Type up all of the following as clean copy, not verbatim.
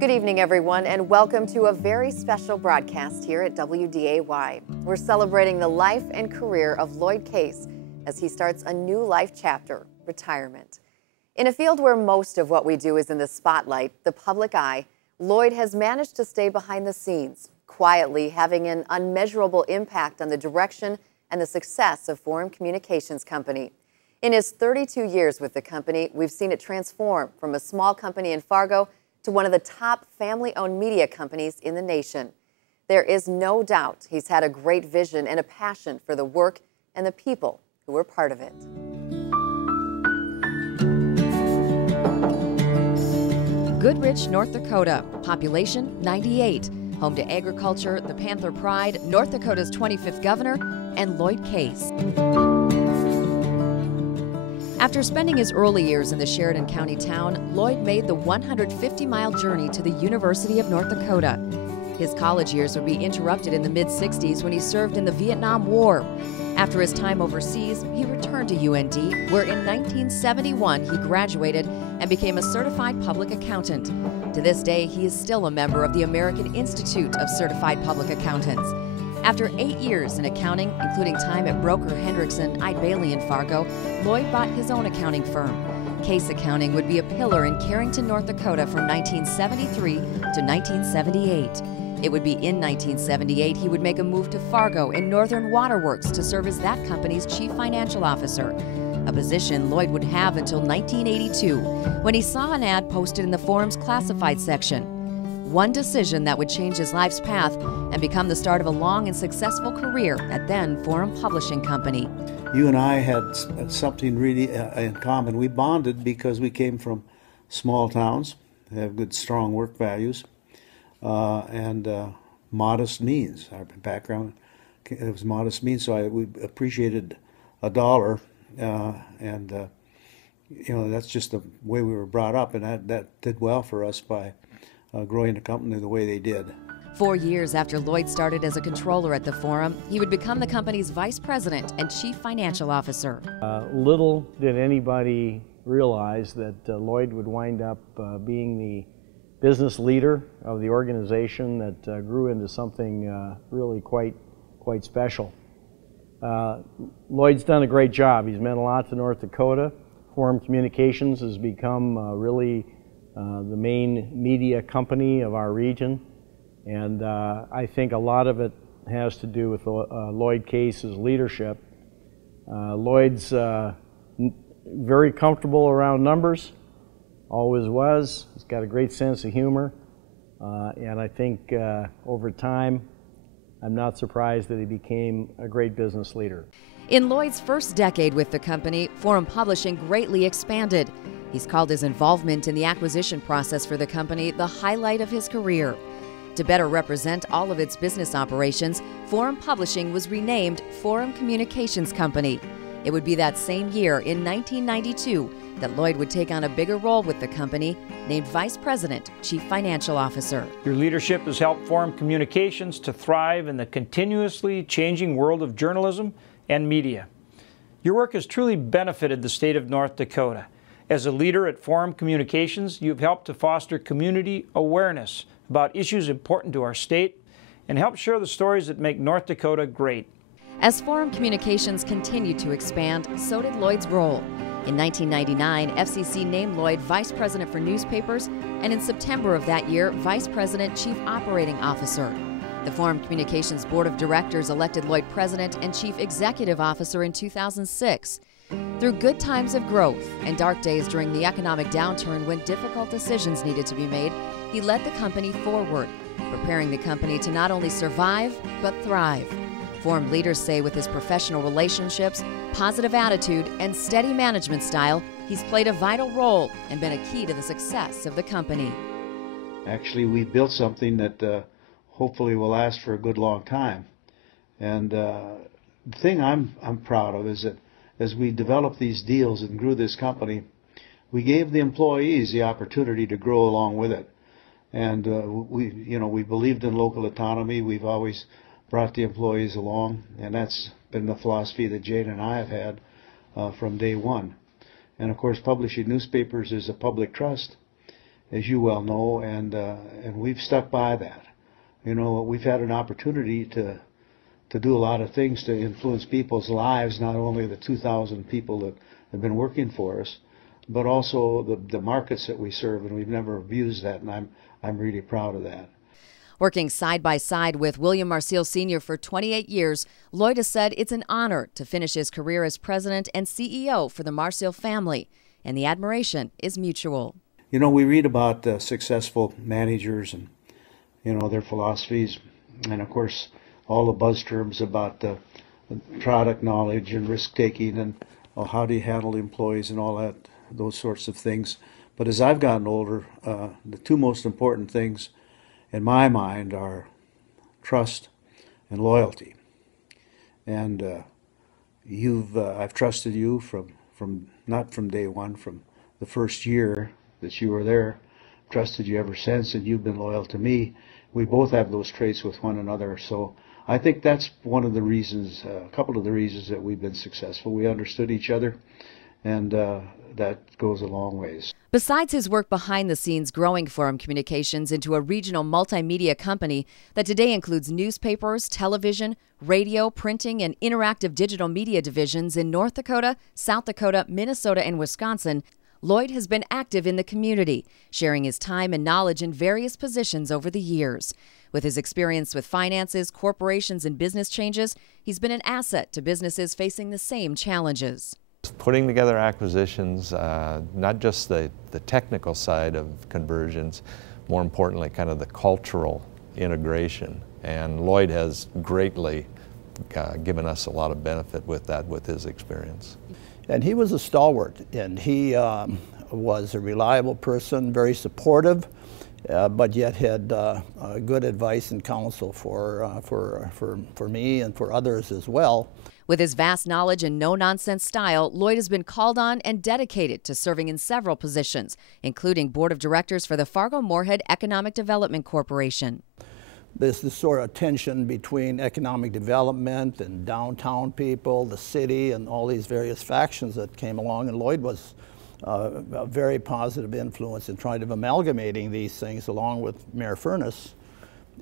Good evening, everyone, and welcome to a very special broadcast here at WDAY. We're celebrating the life and career of Lloyd Case as he starts a new life chapter, retirement. In a field where most of what we do is in the spotlight, the public eye, Lloyd has managed to stay behind the scenes, quietly having an unmeasurable impact on the direction and the success of Forum Communications Company. In his 32 years with the company, we've seen it transform from a small company in Fargo to one of the top family-owned media companies in the nation. There is no doubt he's had a great vision and a passion for the work and the people who were part of it. Goodrich, North Dakota, population 98, home to agriculture, the Panther Pride, North Dakota's 25th governor, and Lloyd Case. After spending his early years in the Sheridan County town, Lloyd made the 150-mile journey to the University of North Dakota. His college years would be interrupted in the mid-60s when he served in the Vietnam War. After his time overseas, he returned to UND, where in 1971 he graduated and became a certified public accountant. To this day, he is still a member of the American Institute of Certified Public Accountants. After 8 years in accounting, including time at Broker Hendrickson, Eide Bailly in Fargo, Lloyd bought his own accounting firm. Case Accounting would be a pillar in Carrington, North Dakota from 1973 to 1978. It would be in 1978 he would make a move to Fargo in Northern Waterworks to serve as that company's chief financial officer, a position Lloyd would have until 1982 when he saw an ad posted in the Forum's classified section. One decision that would change his life's path and become the start of a long and successful career at then Forum Publishing Company. You and I had something really in common. We bonded because we came from small towns, have good, strong work values, and modest means. Our background, it was modest means, so we appreciated a dollar, and you know, that's just the way we were brought up, and that did well for us by growing the company the way they did. 4 years after Lloyd started as a controller at the Forum, he would become the company's vice president and chief financial officer. Little did anybody realize that Lloyd would wind up being the business leader of the organization that grew into something really quite special. Lloyd's done a great job. He's meant a lot to North Dakota. Forum Communications has become really the main media company of our region, and I think a lot of it has to do with Lloyd Case's leadership. Lloyd's very comfortable around numbers, always was. He's got a great sense of humor, and I think over time, I'm not surprised that he became a great business leader. In Lloyd's first decade with the company, Forum Publishing greatly expanded. He's called his involvement in the acquisition process for the company the highlight of his career. To better represent all of its business operations, Forum Publishing was renamed Forum Communications Company. It would be that same year, in 1992, that Lloyd would take on a bigger role with the company, named Vice President, Chief Financial Officer. Your leadership has helped Forum Communications to thrive in the continuously changing world of journalism and media. Your work has truly benefited the state of North Dakota. As a leader at Forum Communications, you've helped to foster community awareness about issues important to our state and help share the stories that make North Dakota great. As Forum Communications continued to expand, so did Lloyd's role. In 1999, FCC named Lloyd Vice President for Newspapers, and in September of that year, Vice President Chief Operating Officer. The Forum Communications Board of Directors elected Lloyd President and Chief Executive Officer in 2006. Through good times of growth and dark days during the economic downturn when difficult decisions needed to be made, he led the company forward, preparing the company to not only survive, but thrive. Forum leaders say with his professional relationships, positive attitude, and steady management style, he's played a vital role and been a key to the success of the company. Actually, we built something that hopefully will last for a good long time. And the thing I'm proud of is that as we developed these deals and grew this company, we gave the employees the opportunity to grow along with it. And we believed in local autonomy. We've always brought the employees along, and that's been the philosophy that Jane and I have had from day one. And of course, publishing newspapers is a public trust, as you well know, and we've stuck by that. You know, we've had an opportunity to do a lot of things to influence people's lives, not only the 2,000 people that have been working for us, but also the markets that we serve, and we've never abused that, and I'm really proud of that. Working side by side with William Marcille Sr. for 28 years, Lloyd has said it's an honor to finish his career as president and CEO for the Marcille family, and the admiration is mutual. You know, we read about successful managers and, you know, their philosophies, and of course all the buzz terms about product knowledge and risk-taking and how do you handle employees and all that, those sorts of things. But as I've gotten older, the two most important things in my mind are trust and loyalty. And I've trusted you from not from day one, from the first year that you were there. Trusted you ever since, and you've been loyal to me. We both have those traits with one another, so I think that's one of the reasons, a couple of the reasons that we've been successful. We understood each other, and that goes a long ways. Besides his work behind the scenes growing Forum Communications into a regional multimedia company that today includes newspapers, television, radio, printing, and interactive digital media divisions in North Dakota, South Dakota, Minnesota, and Wisconsin, Lloyd has been active in the community, sharing his time and knowledge in various positions over the years. With his experience with finances, corporations, and business changes, he's been an asset to businesses facing the same challenges. Putting together acquisitions, not just the technical side of conversions, more importantly kind of the cultural integration. And Lloyd has greatly given us a lot of benefit with that, with his experience. And he was a stalwart, and he was a reliable person, very supportive, but yet had good advice and counsel for me and for others as well. With his vast knowledge and no-nonsense style, Lloyd has been called on and dedicated to serving in several positions, including Board of Directors for the Fargo-Moorhead Economic Development Corporation. There's this sort of tension between economic development and downtown people, the city, and all these various factions that came along, and Lloyd was a very positive influence in trying to amalgamating these things along with Mayor Furness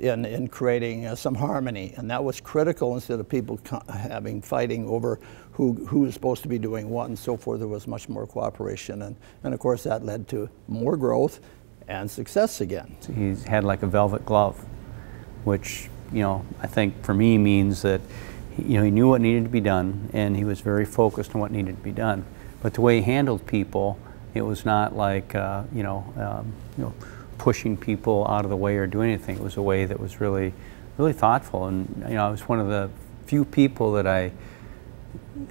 in creating some harmony, and that was critical. Instead of people fighting over who was supposed to be doing what and so forth, there was much more cooperation, and of course that led to more growth and success again. He's had like a velvet glove, which, you know, I think for me means that, you know, he knew what needed to be done and he was very focused on what needed to be done. But the way he handled people, it was not like, you know, pushing people out of the way or doing anything. It was a way that was really, really thoughtful. And, you know, I was one of the few people that I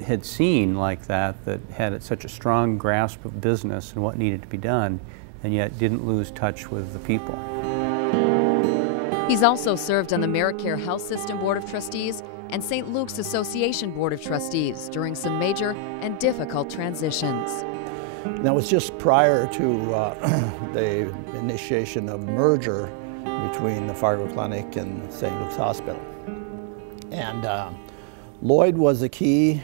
had seen like that had such a strong grasp of business and what needed to be done, and yet didn't lose touch with the people. He's also served on the AmeriCare Health System Board of Trustees and St. Luke's Association Board of Trustees during some major and difficult transitions. That was just prior to the initiation of merger between the Fargo Clinic and St. Luke's Hospital. And Lloyd was a key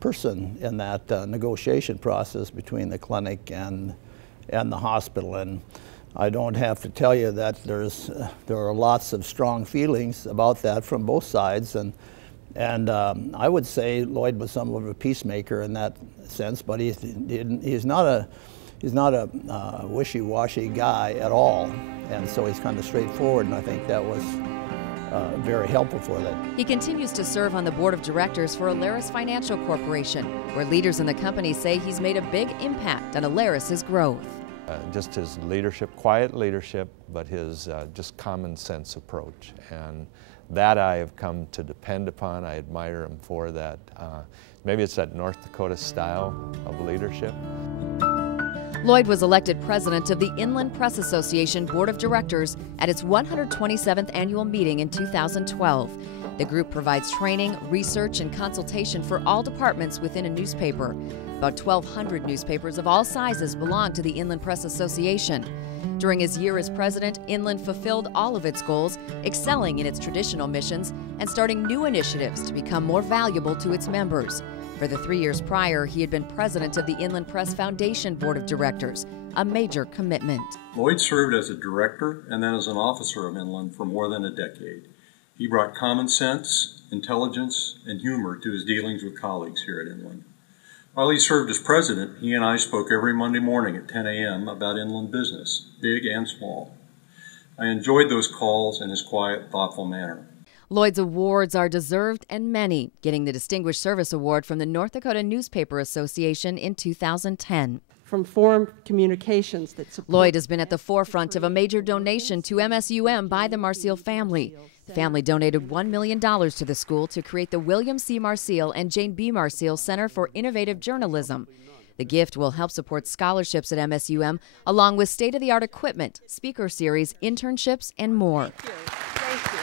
person in that negotiation process between the clinic and the hospital. And I don't have to tell you that there are lots of strong feelings about that from both sides, and I would say Lloyd was somewhat of a peacemaker in that sense, but he's not a wishy-washy guy at all, and so he's kind of straightforward, and I think that was very helpful for that. He continues to serve on the board of directors for Alerus Financial Corporation, where leaders in the company say he's made a big impact on Alerus's growth. Just his leadership, quiet leadership, but his just common sense approach. And that I have come to depend upon. I admire him for that. Maybe it's that North Dakota style of leadership. Lloyd was elected president of the Inland Press Association Board of Directors at its 127th annual meeting in 2012. The group provides training, research, and consultation for all departments within a newspaper. About 1,200 newspapers of all sizes belong to the Inland Press Association. During his year as president, Inland fulfilled all of its goals, excelling in its traditional missions and starting new initiatives to become more valuable to its members. For the 3 years prior, he had been president of the Inland Press Foundation Board of Directors, a major commitment. Lloyd served as a director and then as an officer of Inland for more than a decade. He brought common sense, intelligence, and humor to his dealings with colleagues here at Inland. While he served as president, he and I spoke every Monday morning at 10 a.m. about Inland business, big and small. I enjoyed those calls and his quiet, thoughtful manner. Lloyd's awards are deserved and many, getting the Distinguished Service Award from the North Dakota Newspaper Association in 2010. From Forum Communications that support Lloyd has been at the forefront of a major donation to MSUM by the Marseille family. The family donated $1 million to the school to create the William C. Marseille and Jane B. Marseille Center for Innovative Journalism. The gift will help support scholarships at MSUM, along with state-of-the-art equipment, speaker series, internships, and more. Thank you.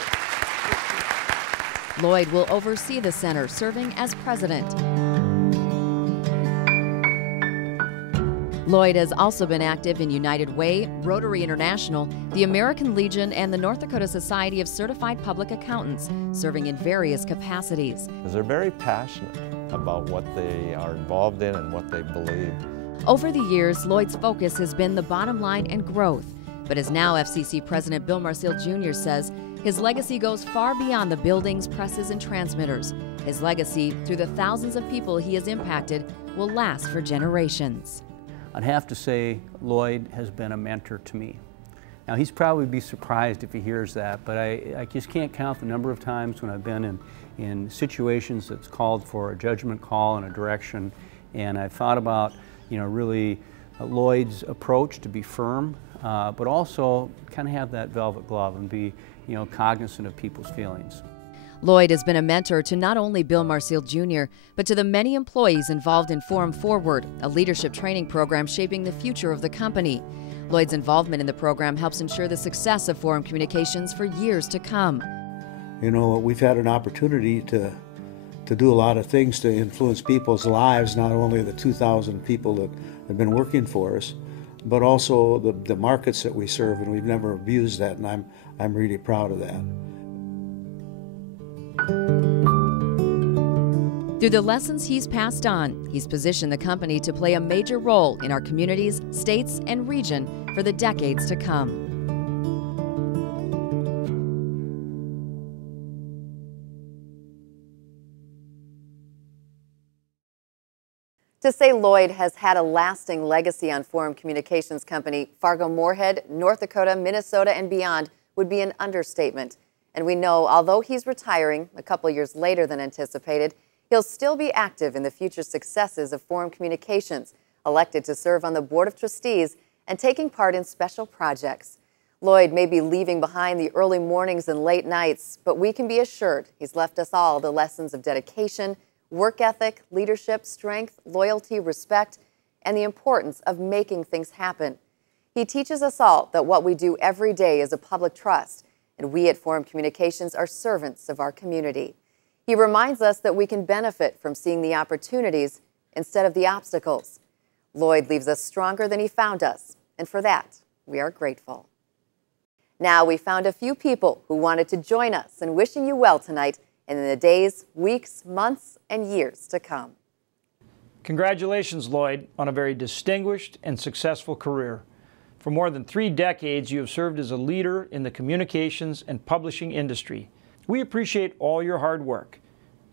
Lloyd will oversee the center, serving as president. Lloyd has also been active in United Way, Rotary International, the American Legion, and the North Dakota Society of Certified Public Accountants, serving in various capacities. They're very passionate about what they are involved in and what they believe. Over the years, Lloyd's focus has been the bottom line and growth. But as now FCC President Bill Marseille Jr. says, his legacy goes far beyond the buildings, presses, and transmitters. His legacy, through the thousands of people he has impacted, will last for generations. I'd have to say Lloyd has been a mentor to me. Now, he's probably be surprised if he hears that, but I just can't count the number of times when I've been in situations that's called for a judgment call and a direction, and I've thought about, really Lloyd's approach to be firm, but also kind of have that velvet glove and be, cognizant of people's feelings. Lloyd has been a mentor to not only Bill Marseille Jr., but to the many employees involved in Forum Forward, a leadership training program shaping the future of the company. Lloyd's involvement in the program helps ensure the success of Forum Communications for years to come. We've had an opportunity to do a lot of things to influence people's lives, not only the 2,000 people that have been working for us, but also the markets that we serve, and we've never abused that, and I'm really proud of that. Through the lessons he's passed on, he's positioned the company to play a major role in our communities, states, and region for the decades to come. To say Lloyd has had a lasting legacy on Forum Communications Company, Fargo-Moorhead, North Dakota, Minnesota, and beyond would be an understatement. And we know, although he's retiring a couple years later than anticipated, he'll still be active in the future successes of Forum Communications, elected to serve on the Board of Trustees and taking part in special projects. Lloyd may be leaving behind the early mornings and late nights, but we can be assured he's left us all the lessons of dedication, work ethic, leadership, strength, loyalty, respect, and the importance of making things happen. He teaches us all that what we do every day is a public trust, and we at Forum Communications are servants of our community. He reminds us that we can benefit from seeing the opportunities instead of the obstacles. Lloyd leaves us stronger than he found us, and for that, we are grateful. Now, we found a few people who wanted to join us in wishing you well tonight and in the days, weeks, months, and years to come. Congratulations, Lloyd, on a very distinguished and successful career. For more than 3 decades, you have served as a leader in the communications and publishing industry. We appreciate all your hard work.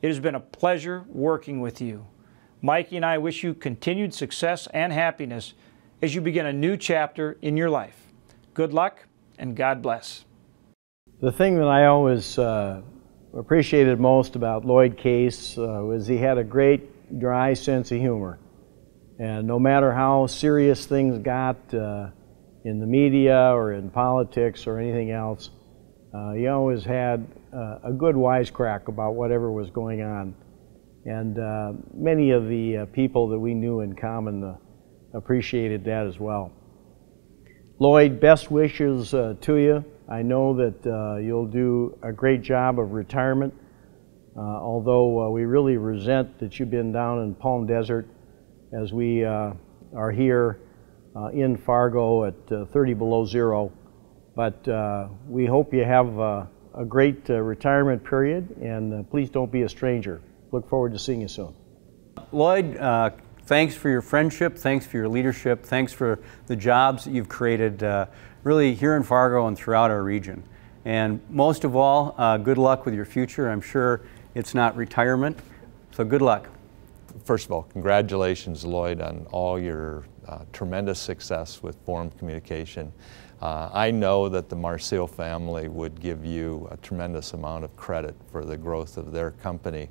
It has been a pleasure working with you. Mikey and I wish you continued success and happiness as you begin a new chapter in your life. Good luck and God bless. The thing that I always appreciated most about Lloyd Case was he had a great dry sense of humor. And no matter how serious things got in the media or in politics or anything else, he always had a good wisecrack about whatever was going on. And many of the people that we knew in common appreciated that as well. Lloyd, best wishes to you. I know that you'll do a great job of retirement, although we really resent that you've been down in Palm Desert as we are here in Fargo at 30 below zero. But we hope you have a great retirement period, and please don't be a stranger. Look forward to seeing you soon. Lloyd, thanks for your friendship, thanks for your leadership, thanks for the jobs that you've created really here in Fargo and throughout our region. And most of all, good luck with your future. I'm sure it's not retirement, so good luck. First of all, congratulations, Lloyd, on all your tremendous success with Forum Communication. I know that the Marcio family would give you a tremendous amount of credit for the growth of their company.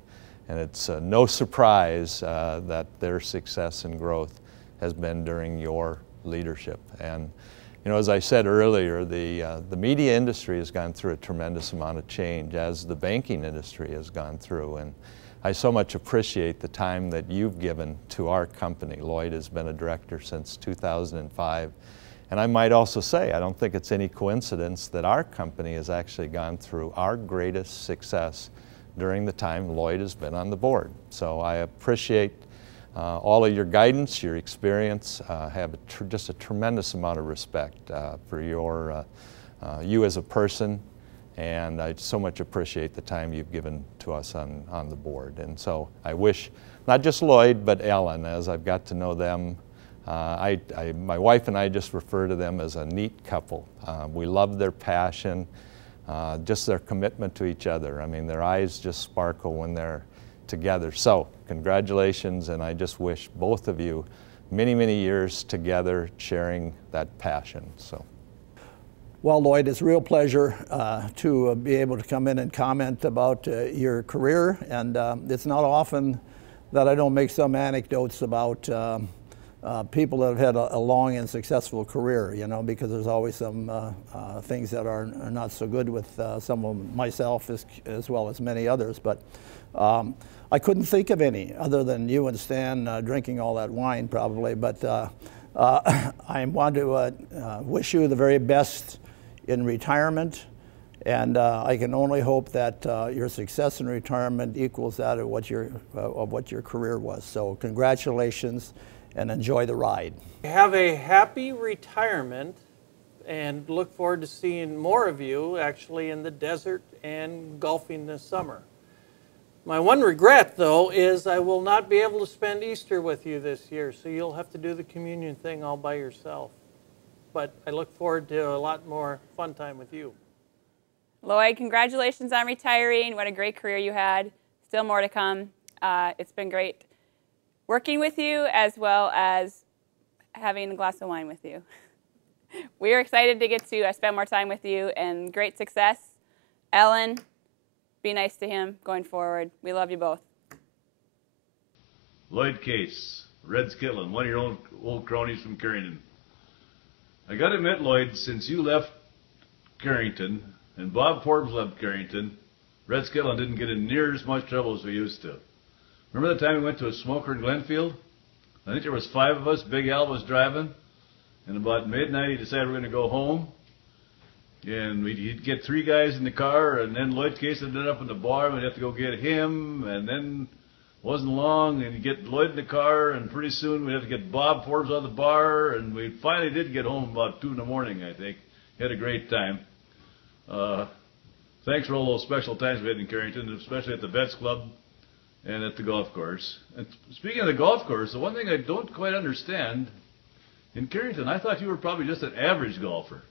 And it's no surprise that their success and growth has been during your leadership. And you know, as I said earlier, the media industry has gone through a tremendous amount of change, as the banking industry has gone through. And I so much appreciate the time that you've given to our company. Lloyd has been a director since 2005. And I might also say, I don't think it's any coincidence that our company has actually gone through our greatest success during the time Lloyd has been on the board. So I appreciate all of your guidance, your experience, have just a tremendous amount of respect for you as a person, and I so much appreciate the time you've given to us on the board. And so I wish, not just Lloyd, but Ellen, as I've got to know them, my wife and I just refer to them as a neat couple. We love their passion, just their commitment to each other. I mean, their eyes just sparkle when they're together. So congratulations, and I just wish both of you many, many years together sharing that passion. So. Well, Lloyd, it's a real pleasure to be able to come in and comment about your career, and it's not often that I don't make some anecdotes about people that have had a long and successful career, you know, because there's always some things that are not so good with some of myself as well as many others. But I couldn't think of any other than you and Stan drinking all that wine probably. But I want to wish you the very best in retirement. And I can only hope that your success in retirement equals that of what your career was. So congratulations, and enjoy the ride. Have a happy retirement, and look forward to seeing more of you actually in the desert and golfing this summer. My one regret, though, is I will not be able to spend Easter with you this year, so you'll have to do the communion thing all by yourself. But I look forward to a lot more fun time with you. Lloyd, congratulations on retiring. What a great career you had. Still more to come. It's been great working with you, as well as having a glass of wine with you. We're excited to get to spend more time with you, and great success. Ellen, be nice to him going forward. We love you both. Lloyd Case, Red Skittlin, one of your old cronies from Carrington. I got to admit, Lloyd, since you left Carrington and Bob Forbes left Carrington, Red Skittlin didn't get in near as much trouble as we used to. Remember the time we went to a smoker in Glenfield? I think there was 5 of us. Big Al was driving, and about midnight he decided we're going to go home. And he'd get 3 guys in the car, and then Lloyd Case ended up in the bar, and we'd have to go get him, and then it wasn't long, and he'd get Lloyd in the car, and pretty soon we'd have to get Bob Forbes out of the bar, and we finally did get home about 2 in the morning, I think. Had a great time. Thanks for all those special times we had in Carrington, especially at the Vets Club and at the golf course. And speaking of the golf course, the one thing I don't quite understand, in Carrington, I thought you were probably just an average golfer.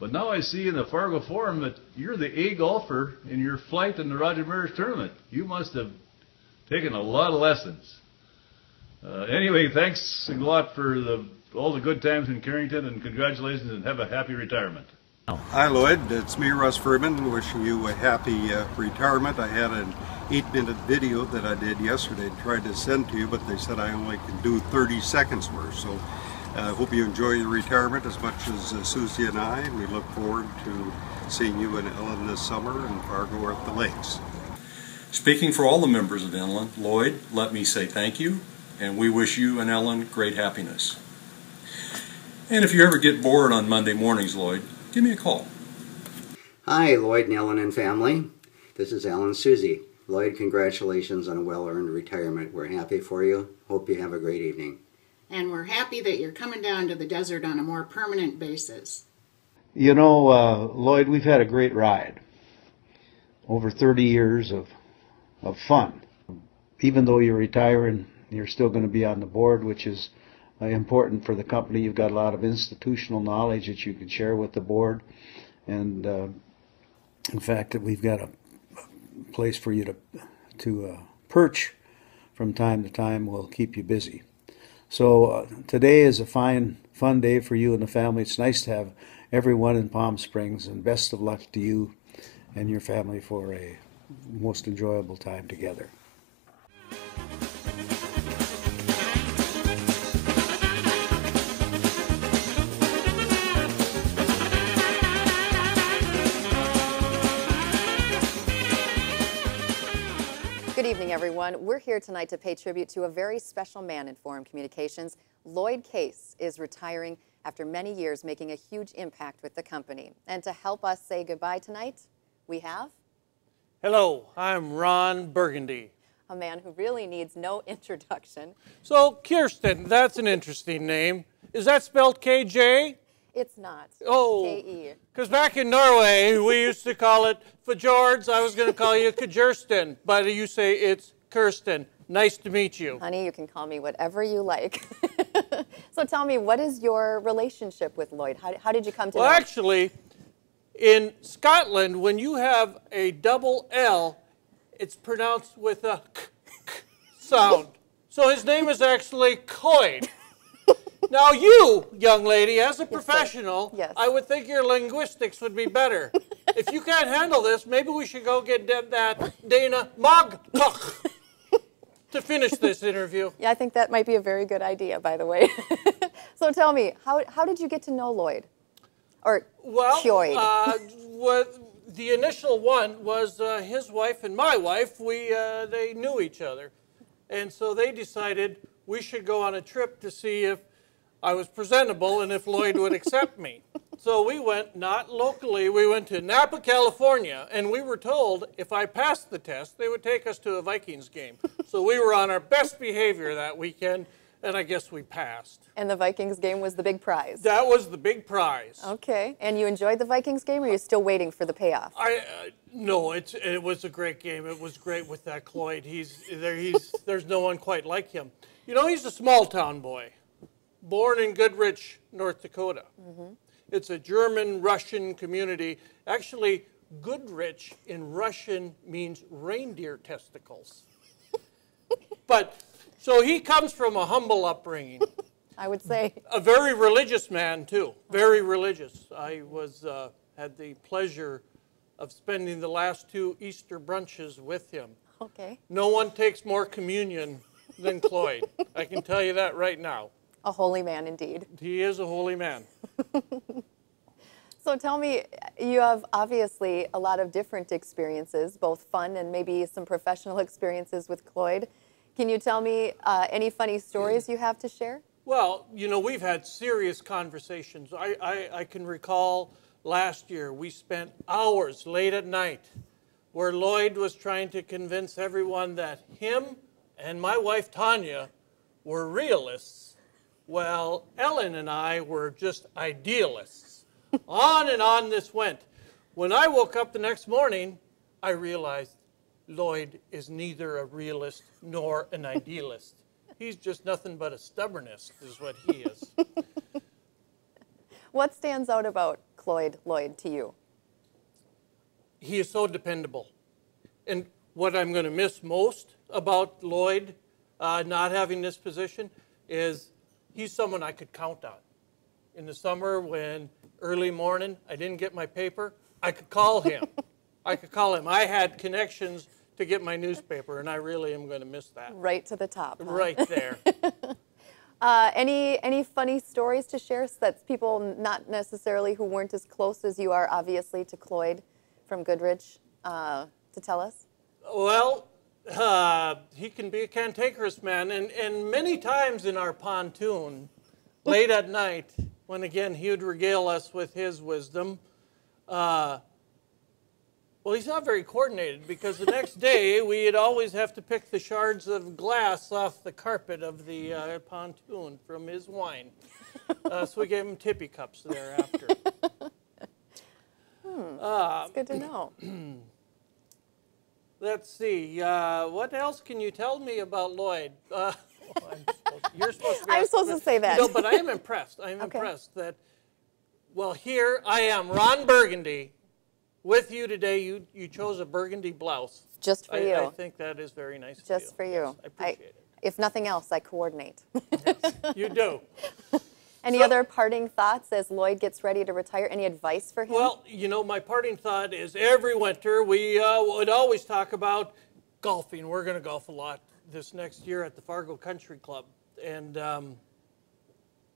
But now I see in the Fargo Forum that you're the A golfer in your flight in the Roger Maris tournament. You must have taken a lot of lessons. Anyway, thanks a lot for all the good times in Carrington, and congratulations, and have a happy retirement. Hi Lloyd, it's me, Russ Furman, wishing you a happy retirement. I had an 8-minute video that I did yesterday and tried to send to you, but they said I only can do 30 seconds worth. So I hope you enjoy your retirement as much as Susie and I. We look forward to seeing you and Ellen this summer in Fargo or at the lakes. Speaking for all the members of Inland, Lloyd, let me say thank you, and we wish you and Ellen great happiness. And if you ever get bored on Monday mornings, Lloyd, give me a call. Hi, Lloyd and Ellen and family. This is Alan and Susie. Lloyd, congratulations on a well-earned retirement. We're happy for you. Hope you have a great evening. And we're happy that you're coming down to the desert on a more permanent basis. You know, Lloyd, we've had a great ride. Over 30 years of fun. Even though you're retiring You're still going to be on the board, which is important for the company. You've got a lot of institutional knowledge that you can share with the board. And in fact, we've got a place for you to perch from time to time will keep you busy. So today is a fun day for you and the family. It's nice to have everyone in Palm Springs, and best of luck to you and your family for a most enjoyable time together. Good evening, everyone. We're here tonight to pay tribute to a very special man in Forum Communications. Lloyd Case is retiring after many years making a huge impact with the company. And to help us say goodbye tonight, we have... Hello, I'm Ron Burgundy. A man who really needs no introduction. So, Kirsten, that's an interesting name. Is that spelled KJ? It's not. Oh, K-E. because back in Norway, we used to call it Fjords. I was going to call you Kjersten, but you say it's Kirsten. Nice to meet you. Honey, you can call me whatever you like. So tell me, what is your relationship with Lloyd? How did you come to know him? Well, actually, in Scotland, when you have a double L, it's pronounced with a k sound. So his name is actually Cloyd. Now you, young lady, as a professional, yes. I would think your linguistics would be better. If you can't handle this, maybe we should go get that Dana Mogkoch to finish this interview. Yeah, I think that might be a very good idea, by the way. So tell me, how did you get to know Lloyd? Or Lloyd? Well, the initial one was his wife and my wife. They knew each other. And so they decided we should go on a trip to see if I was presentable and if Lloyd would accept me. So we went, not locally, we went to Napa, California, and we were told if I passed the test, they would take us to a Vikings game. So we were on our best behavior that weekend, and I guess we passed. And the Vikings game was the big prize? That was the big prize. Okay. And you enjoyed the Vikings game, or are you still waiting for the payoff? No, it was a great game. It was great with that Cloyd. There's no one quite like him. You know, he's a small-town boy, born in Goodrich, North Dakota. Mm-hmm. It's a German-Russian community. Actually, Goodrich in Russian means reindeer testicles. But, so he comes from a humble upbringing. I would say. A very religious man, too. Very religious. I had the pleasure of spending the last 2 Easter brunches with him. Okay. No one takes more communion than Cloyd. I can tell you that right now. A holy man indeed. He is a holy man. So tell me, you have obviously a lot of different experiences, both fun and maybe some professional experiences with Cloyd. Can you tell me any funny stories you have to share? Well, you know, we've had serious conversations. I can recall last year we spent hours late at night where Lloyd was trying to convince everyone that him and my wife Tanya were realists. Well, Ellen and I were just idealists. On and on this went. When I woke up the next morning, I realized Lloyd is neither a realist nor an idealist. He's just nothing but a stubbornist is what he is. What stands out about Lloyd to you? He is so dependable. And what I'm going to miss most about Lloyd not having this position is he's someone I could count on. In the summer when early morning I didn't get my paper, I could call him. I could call him. I had connections to get my newspaper, and I really am going to miss that. Right to the top. Huh? Right there. Any funny stories to share that people not necessarily who weren't as close as you are, obviously, to Cloyd from Goodrich to tell us? Well, he can be a cantankerous man, and many times in our pontoon, late at night, when again he would regale us with his wisdom, well, he's not very coordinated because the next day we'd always have to pick the shards of glass off the carpet of the pontoon from his wine. So we gave him tippy cups thereafter. That's good to know. Let's see. What else can you tell me about Lloyd? You're supposed to be I'm supposed to say that. No, but I am impressed. I am impressed that, well, here I am, Ron Burgundy, with you today. You chose a burgundy blouse. Just for you. I think that is very nice of you. Just for you. Yes, I appreciate it. If nothing else, I coordinate. You do. Any other parting thoughts as Lloyd gets ready to retire? Any advice for him? Well, you know, my parting thought is every winter we would always talk about golfing. We're going to golf a lot this next year at the Fargo Country Club. And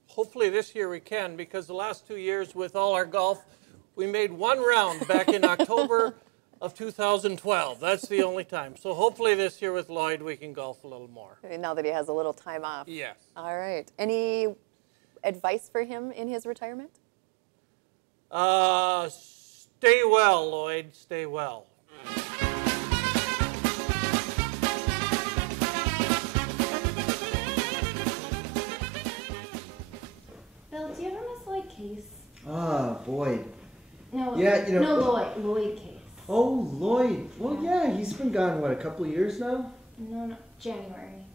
hopefully this year we can, because the last 2 years with all our golf, we made one round back in October of 2012. That's the only time. So hopefully this year with Lloyd we can golf a little more. Now that he has a little time off. Yes. All right. Any advice for him in his retirement? Stay well, Lloyd. Stay well. Bill, do you ever miss Lloyd Case? Ah, Boyd. No, yeah, you know. No, Lloyd Case. Oh, Lloyd. Well, yeah, he's been gone, what, a couple of years now? No, January.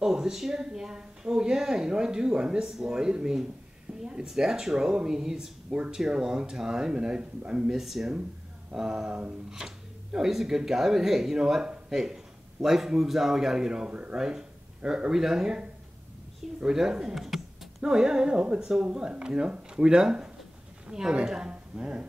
Oh, this year? Yeah. Oh, yeah, you know, I do. I miss Lloyd. I mean, Yeah. it's natural. I mean, he's worked here a long time, and I miss him. You know, he's a good guy, but hey, you know what? Hey, life moves on. We got to get over it, right? Are we done here? Are we done? President. No, yeah, I know, but so what? You know? Are we done? Yeah, Okay. we're done. All right.